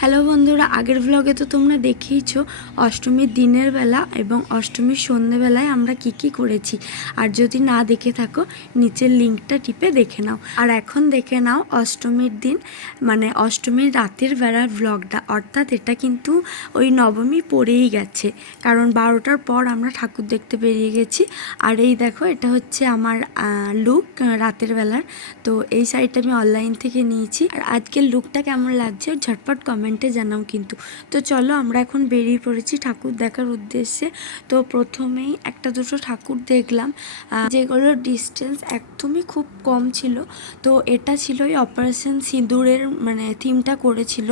Hello বন্ধুরা, আগের ব্লগে তো তোমরা দেখেইছো অষ্টমীর দিনের বেলা এবং অষ্টমীর সন্ধ্যেবেলায় আমরা কি করেছি। আর যদি না দেখে থাকো নিচের লিঙ্কটা টিপে দেখে নাও। আর এখন দেখে নাও অষ্টমীর দিন, মানে অষ্টমীর রাতের বেলার ব্লগটা। অর্থাৎ এটা কিন্তু ওই নবমী পড়েই গেছে, কারণ 12টার পর আমরা ঠাকুর দেখতে বেরিয়ে গেছি। আর এই দেখো, এটা হচ্ছে আমার লুক রাতের বেলার। তো এই শাড়িটা আমি অনলাইন থেকে নিয়েছি। আর আজকের লুকটা কেমন লাগছে ঝটপট কমেন্টে জানাও কিন্তু। তো চলো, আমরা এখন বেরিয়ে পড়েছি ঠাকুর দেখার উদ্দেশ্যে। তো প্রথমেই একটা দুটো ঠাকুর দেখলাম, যেগুলোর ডিস্টেন্স একদমই খুব কম ছিল। তো এটা ছিল ওই অপারেশন সিঁদুরের মানে থিমটা করেছিল।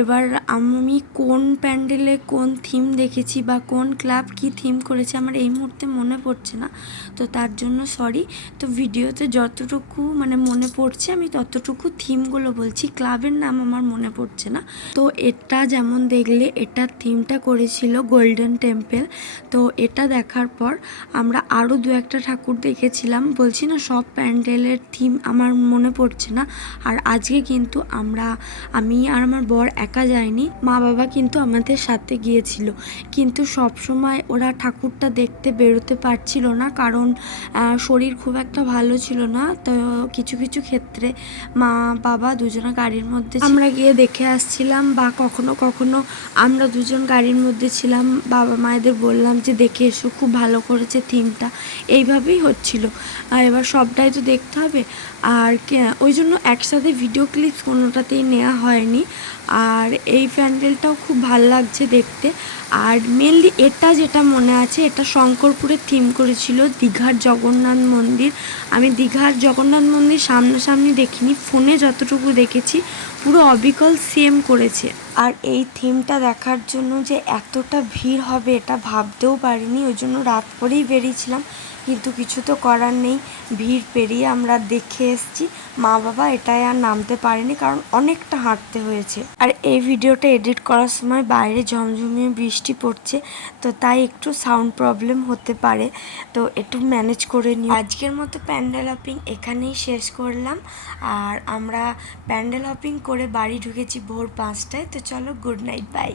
এবার আমি কোন প্যান্ডেলে কোন থিম দেখেছি বা কোন ক্লাব কি থিম করেছে আমার এই মুহূর্তে মনে পড়ছে না, তো তার জন্য সরি। তো ভিডিওতে যতটুকু মানে মনে পড়ছে আমি ততটুকু থিমগুলো বলছি, ক্লাবের নাম আমার মনে পড়ছে না। তো এটা যেমন দেখলে, এটার থিমটা করেছিল গোল্ডেন টেম্পল। তো এটা দেখার পর আমরা আরও দু একটা ঠাকুর দেখেছিলাম, বলছি না সব প্যান্ডেলের থিম আমার মনে পড়ছে না। আর আজকে কিন্তু আমি আর আমার বর একা যাইনি, মা বাবা কিন্তু আমাদের সাথে গিয়েছিল। কিন্তু সব সময় ওরা ঠাকুরটা দেখতে বেরোতে পারছিল না, কারণ শরীর খুব একটা ভালো ছিল না। তো কিছু কিছু ক্ষেত্রে মা বাবা দুজনে গাড়ির মধ্যে আমরা গিয়ে দেখে আসছিলাম, বা কখনো কখনো আমরা দুজন গাড়ির মধ্যে ছিলাম, বাবা মায়েদের বললাম যে দেখে এসো, খুব ভালো করেছে থিমটা, এইভাবেই হচ্ছিল। আর এবার সবটাই তো দেখতে হবে, আর ওই জন্য একসাথে ভিডিও ক্লিপস কোনোটাতেই নেওয়া হয়নি। আর এই প্যান্ডেলটাও খুব ভালো লাগছে দেখতে। আর মেনলি এটা যেটা মনে আছে, এটা শঙ্করপুরের থিম করেছিল দীঘার জগন্নাথ মন্দির। আমি দীঘার জগন্নাথ মন্দির সামনাসামনি দেখিনি, ফোনে যতটুকু দেখেছি পুরো অবিকল সেম করেছে। আর এই থিমটা দেখার জন্য যে এতটা ভিড় হবে এটা ভাবতেও পারিনি, ওই জন্য রাত করেই বেরিয়েছিলাম। কিন্তু কিছু তো করার নেই, ভিড় পেরিয়ে আমরা দেখে এসেছি। মা বাবা এটাই আর নামতে পারেনি, কারণ অনেকটা হাঁটতে হয়েছে। আর এই ভিডিওটা এডিট করার সময় বাইরে ঝমঝমিয়ে বৃষ্টি পড়ছে, তো তাই একটু সাউন্ড প্রবলেম হতে পারে, তো একটু ম্যানেজ করে নিই। আজকের মতো প্যান্ডেল হপিং এখানেই শেষ করলাম। আর আমরা প্যান্ডেল হপিং করে বাড়ি ঢুকেছি ভোর 5টায়। তো চলো, গুড নাইট, বাই।